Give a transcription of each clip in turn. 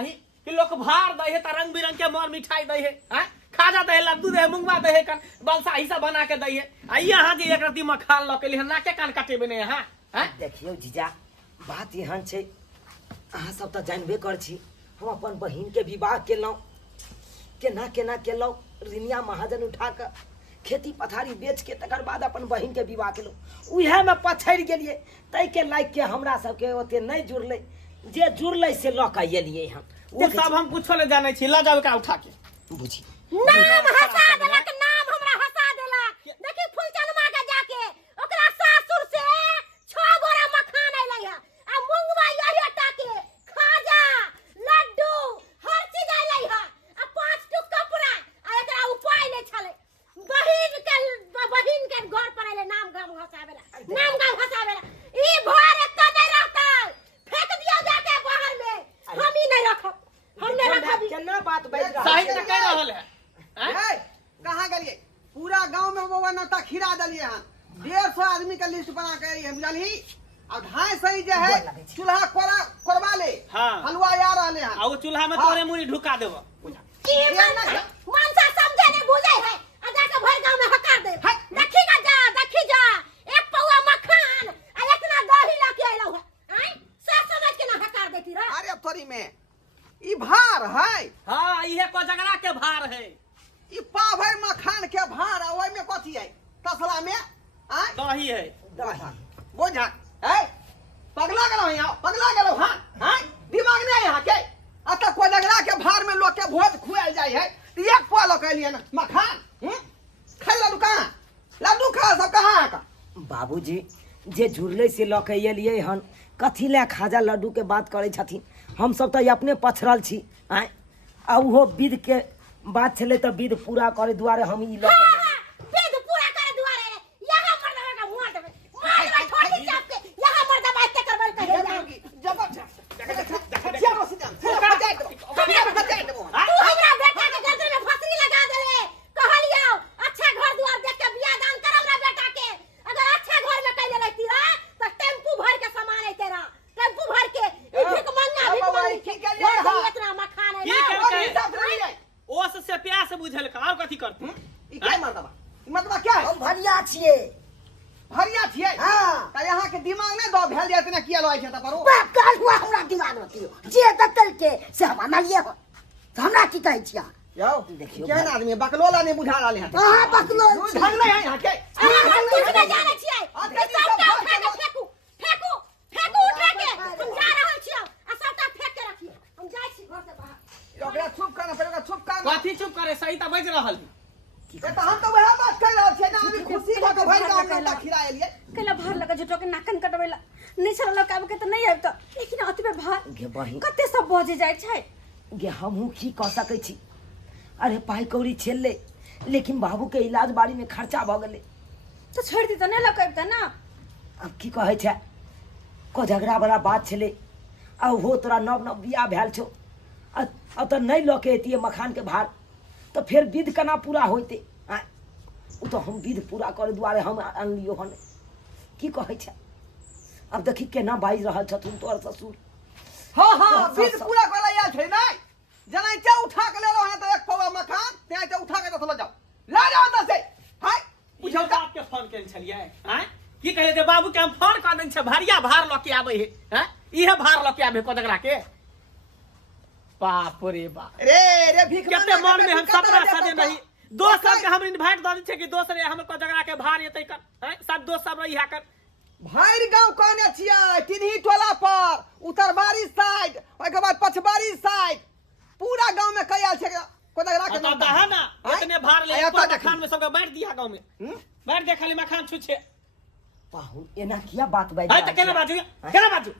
चाही कि लोग भार दे है त रंग बिरंग के मोर मिठाई दे है हैं खाजा दे है लड्डू दे है मुंगवा दे है कन बलसाही सब बना के दे है आ यहाँ जे एक रत्ती मखान ल के लिए नाके कान काटेबे ने हां हैं देखियो जीजा बात यहाँ छे अहाँ सब त जानबे कर छी हम अपन बहिन के विवाह केलौं केना केना केलौं रिनिया महाजन उठा के खेती पथारी बेच के तकर बाद अपन बहिन के विवाह केलौं उहे में पछड़ गेलिए तै के लायक के हमरा सब के ओते नहीं जुड़ले जे जुड़ले से ल के एलिए हम वो सब हम कुछो ले जाने छी ला जाओ का उठा के बुझी नाम हंसा देलक नाम हमरा हंसा देलक देखी फुलचनमा के जाके ओकरा सासुर से 6 बोरा मखान आइलै है आ मुंगवा यही टाके खाजा लड्डू हर चीज आइलै है आ 5 टुक कपड़ा आ एकरा उपाय नै छले बहिन के घर पर आइलै नाम गाम हंसावेला ई भर एत नै रहतै फेंक दियो जाके बाहर में हम ही नहीं रखब हम नहीं रखब केना बात बैठ रहा सही से कह रहल है ए कहां गेलिए पूरा गांव में वो नौता खिरा दलिए हां 150 आदमी का लिस्ट बना के हम जानही अब ढाई सही जे है चूल्हा करवा ले हां हलवा आ रहले हां आ वो चूल्हा में तोरे मुड़ी ढुका देबो की मनसा समझे नहीं बुझे है आ जाके भर गांव में हकार दे देखी जा एक पौआ मखान आ इतना दही लेके आइलो है हैं से समझ के ना हकार देती रे अरे तोरी में ई भार है हां इहे कोजगरा के भार है ई पाभर मखान के भार आ ओय में कथी है तसला में आ दही है बोझा है पगला गेलो यहां पगला गेलो हां हां दिमाग नहीं यहां के अत कोजगरा के भार में लोग के भोज खुआल जाय है एक पोलो के लिए ना मखान खाई लड्डू खा सब कहां का बाबूजी जे जुड़ले से ल के एलिए हन कथी ले खाजा लड्डू के बात करे छथिन हम सब त अपने पछरल छी आय आ उहो विध के बात छले त विध पूरा करे दुआरे हम ई ल विध पूरा करे दुआरे यहां मर्दवा का मुंह देबे मारवा छोड़ी चाप के यहां मर्दवा एते करबल कहे जबरदस्त देखो तू हमरा बेटा के गर्दन में फसरी लगा देले कहलियो अच्छा घर दुआर देख के बियाह दान करब रे बेटा के अगर अच्छा घर में कइले रहती रे त टेम्पू भर के सामान है तेरा टेम्पू भर के ई भिक मंगा की के लिए हां इतना मखान है की ना करके ओस से प्यास बुझल का और कथी करतू ई क्या मतलब क्या है हम भरिया छिए भरिया छिए हां त यहां के दिमाग में दो भेल जात ने किया लय छै त परो बाप काल हुआ हमरा दिमाग में जे दतल के से हम अनलिए हो तो हमरा की कहै छिया यो देखियो केहन आदमी बकलोला नहीं बुझा रहले हैं कहां बकलो ढंग नहीं है यहां के हम कुछ नहीं जाने छियै सबटा उठा के फेंकू उठा के हम जा रहल छियै आ सबटा फेंक के रखिए हम जाय छी घर से बाहर ओकरा चुप करना पड़ेगा चुप करना कथी चुप करे सही त बज रहल ए त हम तो वह बात कर रहल छियै ना अभी खुशी हो के भाई गांव में खिरा एलिए कला भार लगा झुटो के नाकन कटवेला नहीं चल लकाब के त नहीं आब त लेकिन अतबे भार गे बहिन कते सब बजे जाय छै गे हमहू की कह सकै छी अरे पाई कौड़ी छेलले लेकिन बाबू के इलाज बाड़ी में खर्चा भ गेले तो छोड़ दी त नहीं लकाब त ना अब की कहै छै कोजगरा वाला बात छले आ हो तोरा नव नव बियाह भेल छौ अब त नहीं ल के एतिए मखान के भार तो फिर विध केना पूरा होइते उ तो हम विध पूरा करे दुआरे हम अनलियो हन की कहै छै अब देखी केना बाइज रहल छथुन तोर ससुर हां हां फिर पूरा करला आयल छै नै जना चा उठा के ले लो है तो एक पवा मखान ते चा उठा के तो जाओ ला जाओ त से हाय बुझौ बाप के फोन केन छलिए हैं की कहले जे बाबू के हम फोन कर देन छै भरिया भार ल के आबै है हैं इहे भार ल के आबै कोजगरा के बाप रे बाप रे भीख केते मन में हम सपना सजे नहीं दोस्त के हम इनवाइट द दै छै कि दोस्त रे हम कोजगरा के भार एतै कर हैं सब दोस्त सब रहिया कर भाईर गांव कहने छियै तिन्ही टोला पर उत्तरबारी साइड ओय के बाद पछबारी साइड पूरा गांव में कयाल छै कोजगरा के नाम है ना इतने भार ले मखान में सबके बैठ दिया गांव में बैठ दे खाली मखान छुछे पाहु एना किया बात बाइज है त केना बाजू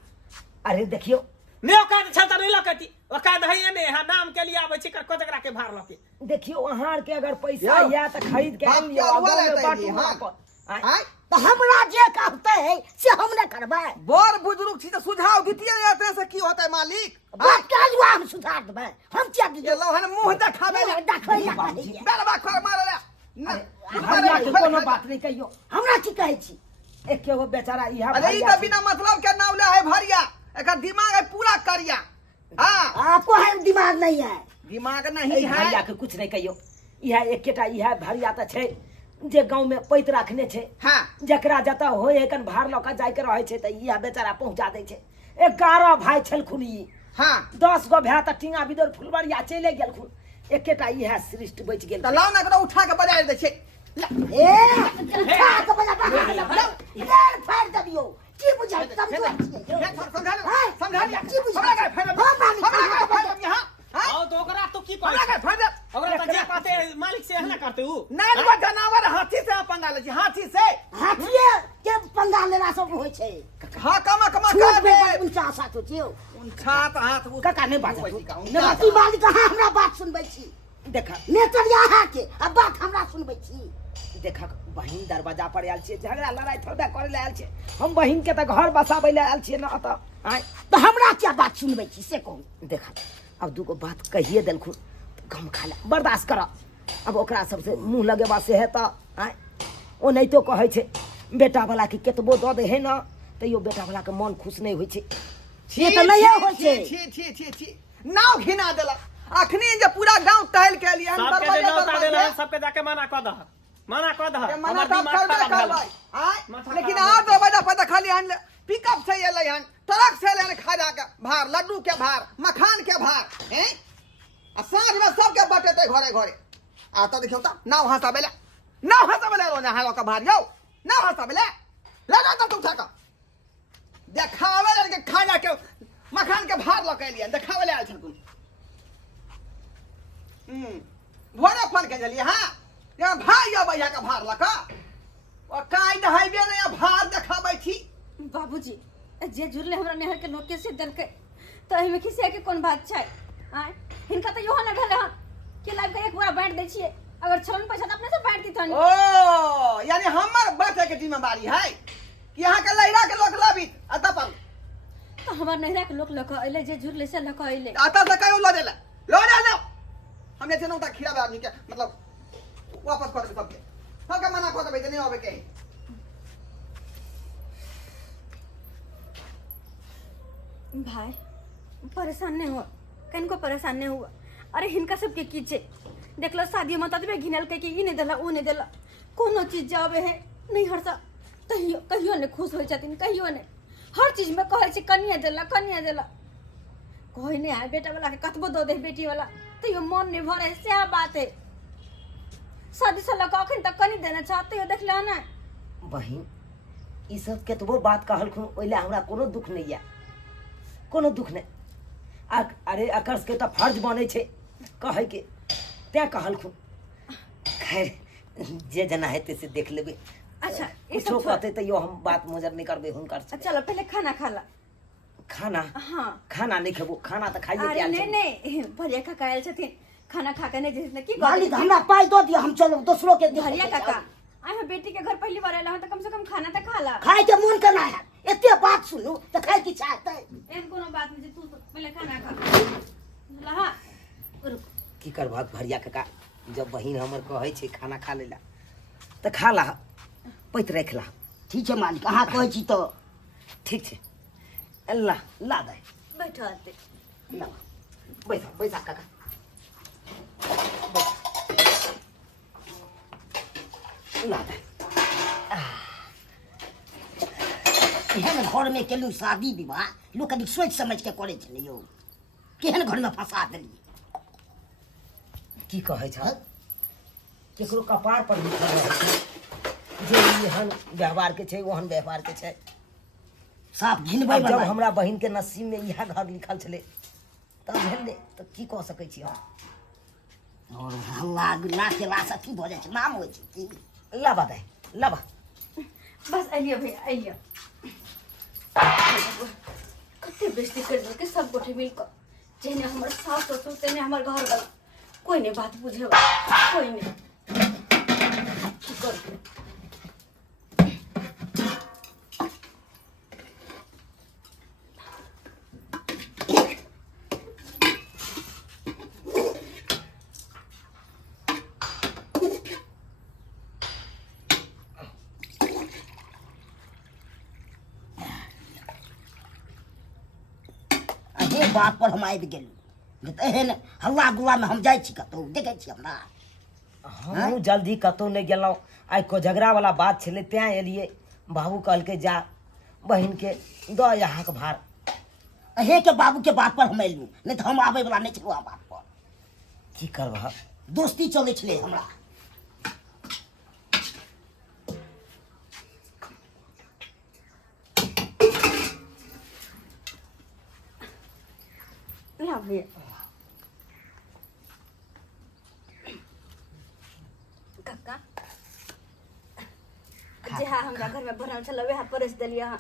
अरे देखियो ने ओकाद छता नहीं लकती ओकाद है ने हां नाम के लिए आबै छै कर कोजगरा के भार लके देखियो अहार के अगर पैसा या त खरीद के आन लियो बाटू हां तो हमरा जे कहते है से हम न करबै बड़ बुजुर्ग छी त सुझाव दितिए एते से की होतै मालिक बात काज हुआ हम सुधार देबै हम क्या दियो लो है मुंह देखाबे देखै बरबा कर मारले भैया के कोनो बात नहीं कहियो हमरा की कहै छी एक के वो बेचारा इहा अरे ई त बिना मतलब के नाम ले है भरिया एकर दिमाग है पूरा करिया हाँ आपको है दिमाग नहीं है दिमाग ए, नहीं भरिया है के कुछ नहीं कहियो यह एकेटा यह भरिया त छै जे गांव में पैत रखने छै हाँ जकरा जतऽ होय एकन भार लऽ कऽ जाय के रहै छै त यह बेचारा पहुंचा दै छै 11 भाई छलखुन ई हाँ 10 गो भए त टिंगा बिदर फुलबरिया चले गेलखुन एकेटा यह सृष्टि बच गेल तो लाओ ना करो उठा के बजा दे छे ए उठा के बजा यार फाड़ दबियो की बुझाइ कमजोर छियै समझा हाँ? समझा की बुझाइ हमरा का फायदा हाँ, मालिक, हमरा का हाँ, फायदा यहां आओ तो ओकरा तो की हमरा का कहै फायदा ओकरा तो जे कहते मालिक से ना करते उ नहीं वो जानवर हाथी से पंगा ले छी हाथी से हाथिए के पंगा लेला सब होइ छै हाँ कमा कमा छूट कर पे दे 49 हाथ छियो 59 हाथ वो काका नहीं बाजा नहीं नेगती मालिक अहाँ हमरा बात सुनबै छी देखा नेतरिया अहाँ के अब बात हमरा सुनबै छी देखा बहिन दरवाजा पर आयल छियै झगड़ा लड़ाई थोड़ा करे ले आयल छियै हम बहिन के त घर बसाबै ले आयल छियै ना त आय तो हमरा क्या बात सुनबै छी से कहू देखा अब दूगो बात कहिए देलखुन गम खा ले बर्दाश्त कर अब ओकरा सबसे मुंह लगेबा से है त आय ओ नहीं तो कहै छै बेटा वाला के केतबो द दे है ना तैयो बेटा वाला के मन खुश नहीं होइ छै ये तो नहीं होइ छै छी नाव घिना देला अखनी जे पूरा गांव टहल के लिए हम सबके जे दरवाजे नौता पर देला बैठे सबके जाके मना क दह ये मना हमर तो दिमाग करबे खराब करबै भेल आय माथा लेकिन खराब आ दरवाजा पर खाली हन पिकअप से एलै हन ट्रक से एलै हन खाजा के भार लड्डू के भार मखान के भार हैं आ साँझ में सबके बटेतै घरे घरे आ त देखियो त नाव हंसाबेला रोना हालो का भार यौ नाव हंसाबेला ले जा त उठा के देखावे ले के खाजा के मखान के भार ल के एलियन देखावे ले आयल छलकुन भोरे फोन के जलिए हाँ यहाँ भाई या भैया का भार लका और काई दहाइबे ने भार देखाबै छी बाबूजी जे जुड़ले हमरा नेहर के लोग के से देलकै त एहि में खिसिया के कोन बात छै आय हिनका त योहो न भेले हन कि लाइव के एक बार बांट दै छियै अगर छलन पैसा त अपने से बांट दी थनी ओ यानी हमर बाटे के जिम्मेदारी है कि यहाँ के लहरा के लोग लाबी अता पर तो हमर नेहरा के लोग लक अइले जे जुड़ले से लक अइले आता से कयो लो देला लो हमने से नौता खिला आदमी के मतलब वापस कर दे सबके सबके मना कर देबै नहीं आवे के भाई परेशान नहीं हो कनको परेशान नहीं हुआ अरे हिनका सबके की छै देखलो शादी में ततबे घिनल के कि ई नहीं देला ऊ नहीं देला कोनो चीज जावे है नहीं हरसा कहियो ने खुश होय छथिन कहियो ने हर चीज में कहै छै कनिया देला कोई नहीं है बेटा वाला के कतबो दो दे बेटी वाला तो यो मन नहीं भरे से बात है शादी से लगा अखन तक कनी देना चाहते हो देख ले ना बहिन ई सब केतबो बात कहलखुन ओइला हमरा कोनो दुख नहीं है कोनो दुख नहीं अरे अकर्ष के त फर्ज बने छै कहे के ते कहलखुन खैर जे जना हेते से देख लेबे अच्छा कुछो कहते तो यो हम बात मोजर नहीं करबे हुनकर से चलो पहले खाना खा ला खाना हाँ खाना नहीं खेबो खाना तो खाइए अरे के आल नहीं छै नहीं भरिया काका आयल छथिन खाना खा के नहीं जैसे की मालिक हमरा पाई दो दिया हम चलो दूसरों के भरिया काका आई हम बेटी के घर पहली बार आइला हूं तो कम से कम खाना तो खा ला खाए के मन करना है एते बात सुनू तो खाए की चाहते एहन कोनो बात नहीं तू पहले खाना खा ला हां रुक की करबा भरिया काका जब बहिन हमर कहै छै खाना खा लेला तो खा ला पैत रख ला ठीक है मालिक अहाँ कहै छी तो ठीक है अल्लाह ला दे बैठो आते ला बैठा काका ला दे एहन घर में केलू शादी विवाह लोग कभी सोच समझ के करे छै यौ केहन घर में फंसा देलिए की कहै छ केकरो कपार पर लिखल रहै छै जे एहन व्यवहार के छै ओहन व्यवहार के छै साफ घिनबै जब हमरा बहिन के नसीब में इएह घर लिखल छलै तब भेलै तऽ की कह सकै छी हम और हल्ला गुल्ला केला से की भऽ जाइ छै नाम होइ छै की लाबा दे लाबा बस आइलियो भैया आइलियो कते बेइज्जती कर देलकै सब गोटे मिल कर जेने हमर सास ससुर तेने हमर घर वाला कोई नहीं बात बुझे कोई नहीं की कर बात पर हम आबि गेलहुँ नहीं तऽ एहन हल्ला गुल्लामे हम जाइ छी कतहु देखै छी हमरा हमहूँ जल्दी कतहु नहि गेलहुँ आइ कोजगरा वाला बात छलै तेँ एलियै बाबू कहलकै जा बहिनके दऽ अहाँके भार अहेँके बाबूके बात पर हम एलहुँ नहीं तऽ हम आबैवला नहि छलहुँ अहाँ बात पर की करबह दोस्ती चलै छलै हमरा लाबे काका जे हमरा घर में बनल छल वएह परस देलियै अहाँ